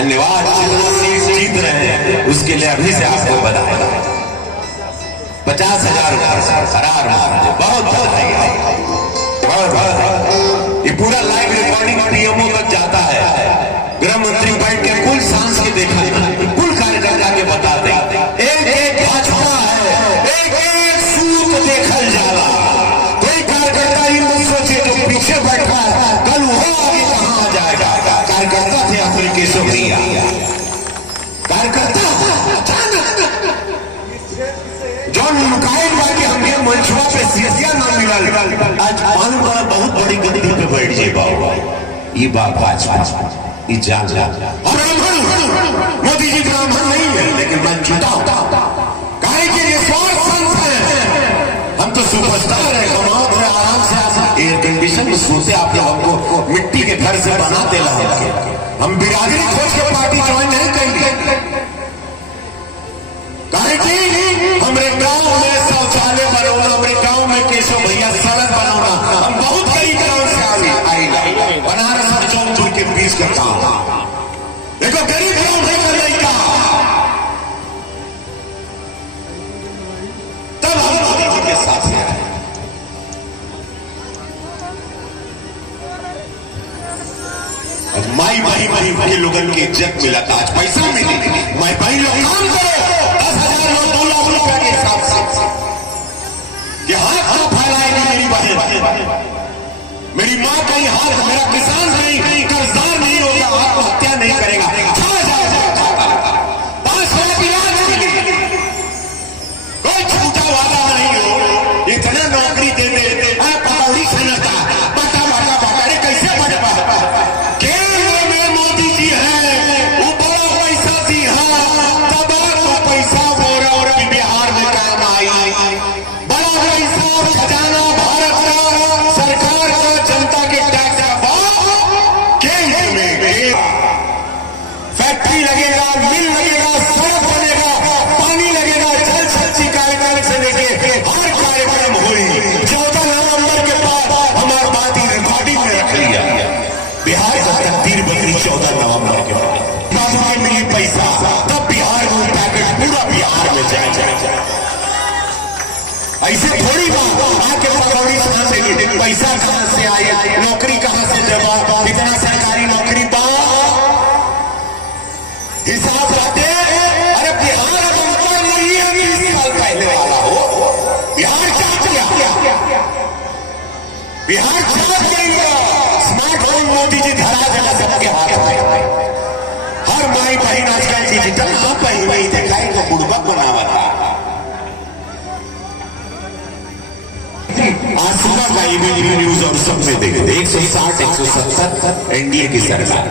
धन्यवाद। जितना सीट जीत रहे हैं उसके लिए अभी से आपको बधाई। 50,000 बहुत बहुत ये पूरा लाइव रिकॉर्डिंग पीएमओ तक जाता है। गृह मंत्री बैठ के कुल सांस के देखा, कुल कार्यकर्ता के बताते, एक एक भाजपा है, एक एक सूत देखल जाला। कोई कार्यकर्ता ही मत सोचे जो पीछे बैठा है कल वो आगे कहां आ जाएगा। कार्यकर्ता थे अपने केशव भैया, कार्यकर्ता जॉन मुकायम बाकी हमने मंचवा पे सीसिया ना मिला। आज मालूम पड़ा बहुत बड़ी गद्दी पे बैठ जाए बाबा। ये बात भाजपा ये जान मोदी जी ब्राह्मण नहीं है लेकिन मैं झूठा होता काहे के लिए स्वार्थ संत है। हम तो सुपरस्टार है, कमाओ है आराम से एयर कंडीशन में सोते। आप लोग हमको मिट्टी के घर से बनाते लगे। हम बिरादरी खोज के पार्टी ज्वाइन नहीं करेंगे। काहे की हमारे गांव में शौचालय बनवाना, हमारे गांव में केशव भैया सड़क बनवाना। हम बहुत कई गांव से आए बनारस और जौनपुर के बीच का काम। देखो गरीब गांव से कर लड़का तब हम मोदी जी के साथ में आए। माई भाई भाई भाई लोगन की इज्जत मिला था, आज पैसा मिली। माई भाई लोग काम करो 10,000 लोग 2 लाख रुपए के हिसाब से ये हाथ ना फैलाएगी मेरी बहन। मेरी माँ कहीं हाथ, मेरा किसान नहीं कर्जदार नहीं होगा, आत्महत्या नहीं करेगा। 5 लाख इलाज मिली, कोई छोटा वादा नहीं हो। इतना नौकरी दे दे पकौड़ी खाना बाटा बाटा बाटा अरे कैसे बने केंद्र में मोदी जी है, वो बड़ा पैसा दिया तब पैसा बोरा और बिहार में काम आई। बड़ा पैसा खजाना भारत का, सरकार का, जनता के टैक्स का केंद्र में। फैक्ट्री लगेगा, मिल लगेगा, सड़क बनेगा, पानी लगेगा, जल शक्ति कार्यक्रम से लेके हर कार्यक्रम हुई। 14 नवंबर के बाद हमारा बात ही रिकॉर्डिंग में रख लिया। बिहार का तकदीर बदली 14 नवंबर के बाद। बाबू के मिली पैसा तब बिहार में पैकेट पूरा बिहार में जाए। ऐसे थोड़ी बात आके पकौड़ी कहां से ली, पैसा कहां से आया, नौकरी कहां से देवा, इतना सरकारी नौकरी पा हिसाब रखते। अरे बिहार अब ऊपर नहीं है 20 साल पहले वाला हो। बिहार क्या किया, बिहार क्या करेगा। स्मार्टफोन मोदी जी धरा देना सबके हाथ में। हर माई बहन आजकल डिजिटल वही दिखाएगा, बुड़बक बनावा। आज सुबह का एबीपी न्यूज और सब में देखे 160 170 एनडीए की सरकार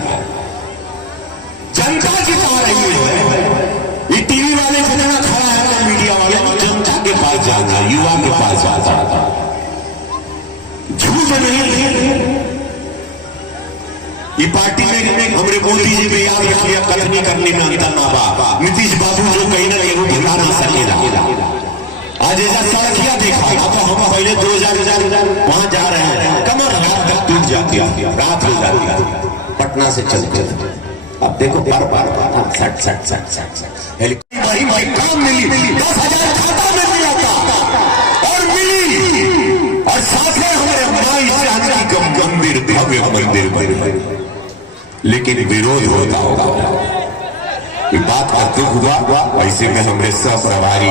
जनता जिता रही है। ये टीवी वाले जितना खड़ा है मीडिया वाले, जनता के पास जाना, युवा के पास जाता, झूठ नहीं। ये पार्टी में हमारे मोदी जी में याद रखिए कथनी करने में अंतर ना बा। नीतीश बाबू जो कहीं ना कहीं ठिका ना सकेगा। आज ऐसा सड़किया देखा तो हम पहले 2005 जा रहे हैं, कमर रात तक टूट जाती है, रात हो जाती है, पटना से चलते। अब देखो बार बार सट सट सट सट सट हेलीकॉप्टर काम मिली, 10,000 खाता में मिला था और मिली। और साथ में हमारे माई चांदी का गंभीर भव्य मंदिर, लेकिन विरोध होता होगा। बात करते हुआ ऐसे में हमारे सब प्रभारी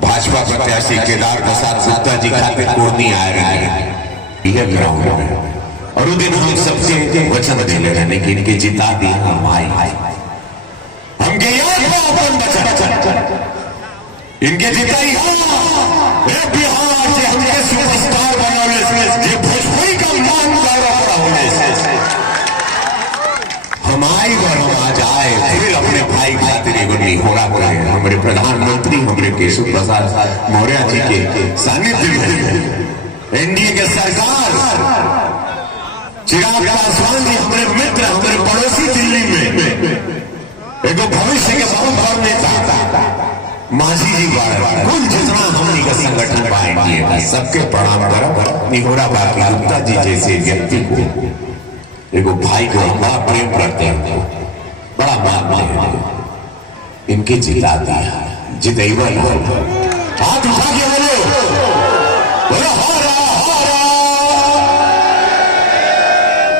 भाजपा प्रत्याशी केदार प्रसाद गुप्ता जी खातिर पूर्णी आ रहे हैं यह ग्राउंड में। और उस दिन हम सबसे वचन देने रहने की इनके जिता दिए हम आए। हम गए अपन वचन इनके जिताई बिहार से हमने सुपरस्टार बनाने भोजपुरी का मान गौरव होने से हम आए और हम आज आए फिर अपने भाई खातिर नहीं हो रहा है। हमारे प्रधानमंत्री हमारे केशव प्रसाद मौर्य जी के सानिध्य में एनडीए के सरकार, चिराग पासवान जी हमारे मित्र, हमारे पड़ोसी दिल्ली में एक भविष्य के बहुत बड़ नेता मांझी जी कुल जितना हमने का संगठन पाएंगे सबके प्रणाम करब। निहोरा बाकी गुप्ता जी जैसे व्यक्ति को एगो भाई को बड़ा प्रेम करते हैं। इनके जिता दिया। जितेगा हाथ उठा के बोलो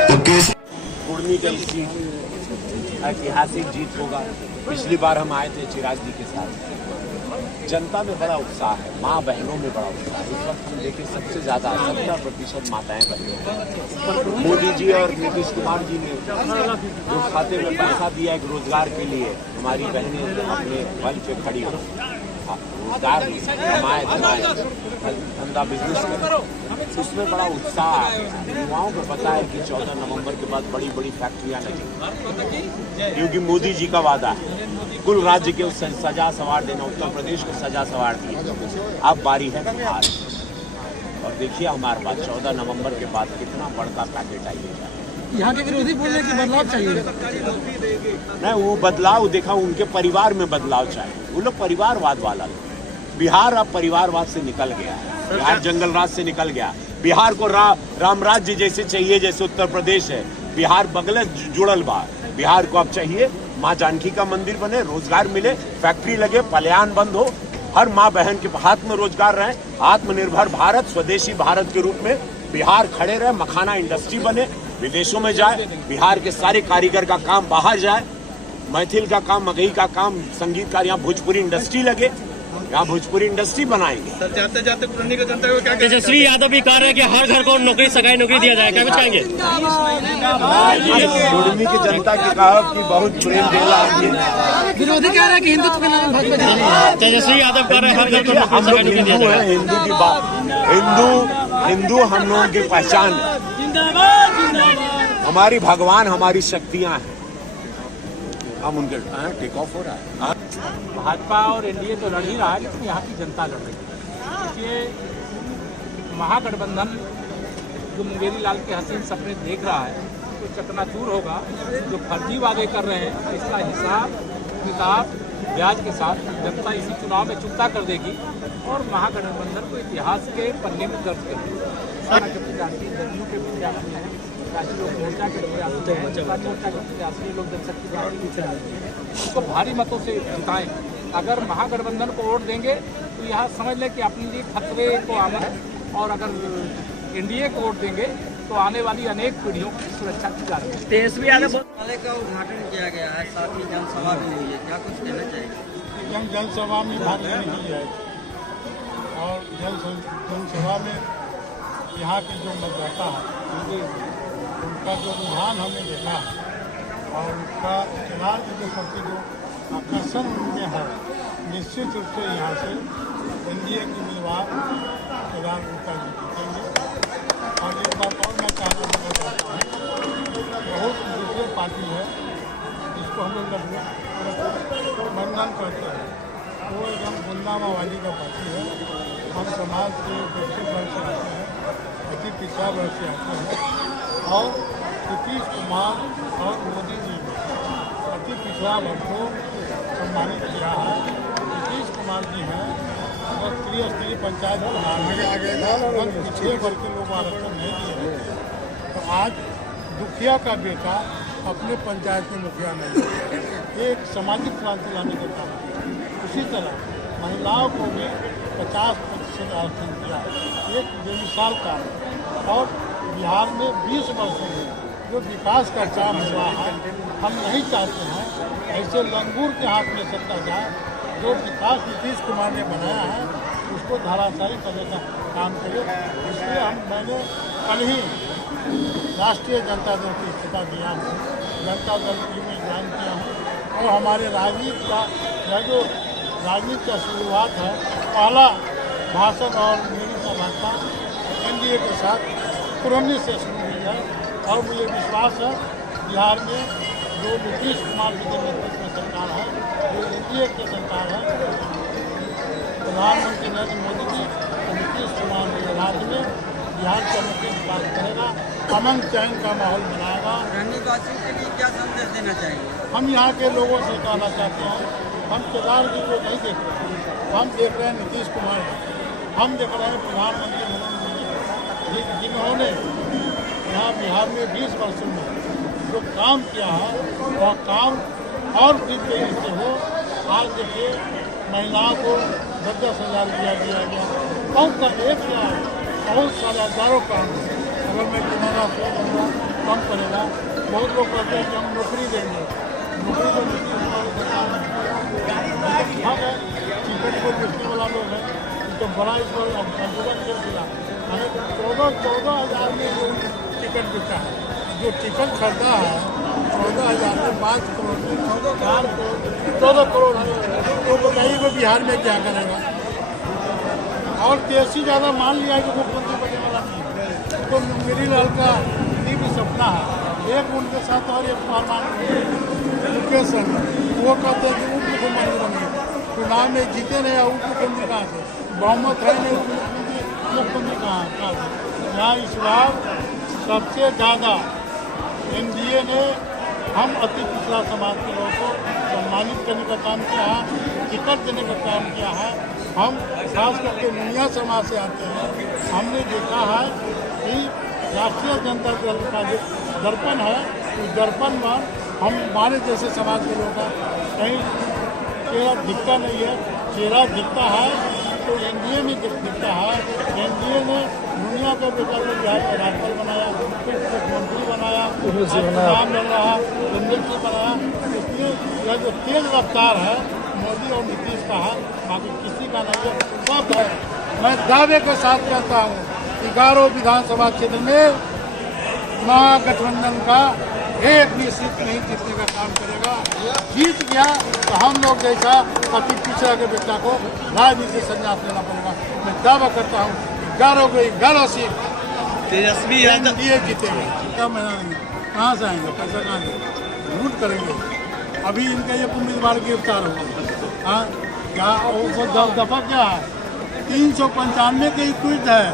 तो कैसे कुर्मी का ऐतिहासिक जीत होगा। पिछली बार हम आए थे चिराग जी के साथ, जनता में बड़ा उत्साह है, माँ बहनों में बड़ा उत्साह है। इस वक्त हम देखें सबसे ज्यादा 70% माताएं बहनें। मोदी जी और नीतीश कुमार जी ने जो खाते में पैसा दिया एक रोजगार के लिए, हमारी बहनें अपने बल पे खड़ी हो, रोजगार कमाए धंधा बिजनेस करो, उसमें बड़ा उत्साह है। युवाओं को पता है कि 14 नवंबर के बाद बड़ी बड़ी फैक्ट्रियां लगेंगी, क्योंकि मोदी जी का वादा है कुल राज्य के उस सजा सवार देना। उत्तर प्रदेश को सजा सवार दी, अब बारी है बिहार। और देखिए हमारे पास 14 नवंबर के बाद कितना बड़का पैकेट आइएगा। यहाँ के विरोधी बोल रहे हैं कि बदलाव चाहिए। नहीं, वो बदलाव देखा, उनके परिवार में बदलाव चाहिए। वो लोग परिवारवाद वाला लोग। बिहार अब परिवारवाद से निकल गया है, बिहार जंगल राज से निकल गया। बिहार को राम राज्य जैसे चाहिए जैसे उत्तर प्रदेश है। बिहार बगले जुड़ल बा। बिहार को अब चाहिए माँ जानकी का मंदिर बने, रोजगार मिले, फैक्ट्री लगे, पलायन बंद हो, हर माँ बहन के हाथ में रोजगार रहे, आत्मनिर्भर भारत, स्वदेशी भारत के रूप में बिहार खड़े रहे, मखाना इंडस्ट्री बने, विदेशों में जाए, बिहार के सारे कारीगर का काम बाहर जाए, मैथिल का काम, मगही का काम, संगीतकार, यहाँ भोजपुरी इंडस्ट्री लगे, यहाँ भोजपुरी इंडस्ट्री बनाएंगे। सर जाते जाते पुरानी का जनता को क्या तेजस्वी यादव भी कह रहे हैं कि हर घर को नौकरी, सरकारी नौकरी दिया जाए, क्या चाहेंगे? कुर्मी की जनता की कहा कि बहुत प्रेम देला। विरोधी कह रहे हैं कि हिंदुत्व के नाम भाजपा जा रही है। तेजस्वी यादव कह रहे हैं हर घर को नौकरी, हम लोग सरकारी नौकरी दिया हिंदू हैं, जाए। हिंदू की बात, हिंदू हम लोगों की पहचान है। हमारी भगवान हमारी शक्तियां हैं, हम उनके टेक ऑफ हो रहा है। भाजपा और एनडीए तो लड़ ही रहा है, लेकिन यहाँ की जनता लड़ रही है। देखिए महागठबंधन जो मुंगेरी लाल के हसीन सपने देख रहा है तो चकनाचूर होगा। जो फर्जी वादे कर रहे हैं इसका हिसाब किताब ब्याज के साथ जनता इसी चुनाव में चुकता कर देगी और महागठबंधन को इतिहास के पन्ने में दर्ज करेगी। राष्ट्रीय दलों के प्रत्याशी हैं, राष्ट्रीय लोक मोर्चा के प्रत्याशी हैं, जनता मोर्चा के प्रत्याशी, लोक जनशक्ति पार्टी के उसको भारी मतों से जिताएं। अगर महागठबंधन को वोट देंगे तो यहाँ समझ लें कि अपने लिए खतरे को आना है, और अगर एनडीए को वोट देंगे तो आने वाली अनेक पीढ़ियों की सुरक्षा की जा रही है। तेजस्वी यादव का उद्घाटन किया गया है, साथ ही जनसभा भी हुई है, क्या कुछ कहना चाहिए? जनसभा में भाग लेने के लिए आए और जनसभा में यहाँ के जो मतदाता है उनका जो रुझान हमने देखा है और उसका चुनाव के प्रति जो आकर्षण उनमें है, निश्चित रूप से यहाँ से एनडीए के उम्मीदवार प्रधान गुप्ता जी जीतेंगे। और एक बात और मैं कहना चाहता हूँ, बहुत दूसरे पार्टी है जिसको हम लोग गठबंधन करते हैं, वो एकदम गुंडामावादी का पार्टी है। हम समाज के दूसरे वर्ग से आते हैं, अति पिछड़ा वर्ग से आते हैं और नीतीश कुमार और मोदी जी ने अति पिछड़ा वर्ग को सम्मानित किया है। नीतीश कुमार जी हैं अगर त्रिस्तरीय पंचायत प्रधान पिछड़े वर्ग के लोग आरक्षण नहीं दिए हैं तो आज दुखिया का बेटा अपने पंचायत में मुखिया नहीं है, एक सामाजिक क्रांति लाने का काम है। उसी तरह महिलाओं को भी 50% आरक्षण दिया, एक बेमिसाल काम। और बिहार में 20 वर्षों में जो विकास का काम हुआ है, हम नहीं चाहते हैं ऐसे लंगूर के हाथ में सत्ता जाए। जो विकास नीतीश कुमार ने बनाया है उसको धराशायी करने का काम करे। इसलिए मैंने कल ही राष्ट्रीय जनता दल की इस्तीफा दिया हूँ, जनता दल की में ज्वाइन किया हूँ और हमारे राजनीति का जो राजनीति का शुरुआत है, पहला भाषण और मेरी सभा एनडीए के साथ पुरानी से शुरू हुई है। और मुझे विश्वास है बिहार में जो नीतीश कुमार जी के नेतृत्व में सरकार है, जो एनडीए की सरकार है, प्रधानमंत्री नरेंद्र मोदी जी और नीतीश कुमार के राज्य में बिहार का मुख्य विकास करेगा, अमन चैन का माहौल बनाएगा। रहनेवासियों के लिए क्या संदेश देना चाहिए? हम यहाँ के लोगों से कहना चाहते हैं, हम केदार जी को नहीं देख रहे हैं, हम देख रहे हैं नीतीश कुमार, हम देख रहे हैं प्रधानमंत्री नरेंद्र मोदी जिन्होंने यहाँ बिहार में 20 वर्षों में जो काम किया है वह काम और भी तेजी से हो आज देखिए महिलाओं को 10-10 हज़ार दिया गया। कम का 1 लाख बहुत सारे हज़ारों का अगर मैं किराना से दूँगा कम पड़ेगा। बहुत लोग कहते हैं कि हम नौकरी देंगे, नौकरी तो भाग है। टिकट को बेचने वाला लोग है तो बड़ा इस पर आंदोलन कर दिया। हमें 14 हज़ार में जो टिकट बिका है, जो टिकट खरीदा है 14,000 में 5 करोड़ 4 करोड़ 14 करोड़ है, तो बताइए वो बिहार में क्या करेगा। और तेजी ज़्यादा मान लिया है कि मुख्यमंत्री बनने वाला नहीं, तो मुंगेरी लाल का भी सपना है। एक उनके साथ और एक फरमान मुकेश वो कहते हैं कि उप मुख्यमंत्री बनेंगे। चुनाव में जीते नहीं उप मुख्यमंत्री कहाँ से, बहुमत है नहीं मुख्यमंत्री कहाँ से। यहाँ इस बार सबसे ज़्यादा एनडीए ने हम अति पिछड़ा समाज के लोगों को सम्मानित करने का काम किया है, टिकट देने का काम किया है। हम खास करके मुनिया समाज से आते हैं। हमने देखा है कि राष्ट्रीय जनता दल का जो दर्पण है उस दर्पण में हम हमारे जैसे समाज के लोगों का कहीं चेहरा दिखता नहीं है। चेहरा दिखता है तो एनडीए में दिखता है। एनडीए ने दुनिया के बेटा को बिहार का राज्यपाल बनाया, मुख्यमंत्री बनाया, नाम मिल रहा एमएलसी बनाया। इसलिए यह जो तेज रफ्तार है मोदी और नीतीश का है, बाकी किसी का नहीं है, सब है। मैं दावे के साथ कहता हूँ 11 विधानसभा क्षेत्र में महागठबंधन का एक भी सीट नहीं जीतने का काम करेगा। जीत गया तो हम लोग जैसा अति पिछड़ा के बेटा को राजनीति से संन्यास लेना पड़ेगा। मैं दावा करता हूँ 11 सीट तेजस्वी यादव ये जीतेंगे। क्या महीना नहीं, कहाँ से आएंगे, पैसा कहाँ से लूट करेंगे। अभी इनका ये उम्मीदवार गिरफ्तार होगा। हाँ क्या वो दफा क्या है 395 के ट्वीट है।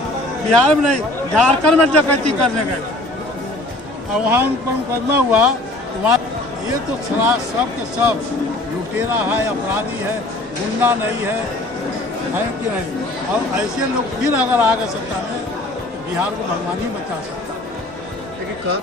बिहार में नहीं, झारखंड में डकैती करने गए और वहाँ उन पर मुकदमा हुआ। वहाँ ये तो सब के सब लुटेरा है, अपराधी है, गुंडा नहीं है कि नहीं। और ऐसे लोग फिर अगर आ गए सत्ता में तो बिहार को भगवान ही बचा सकता है।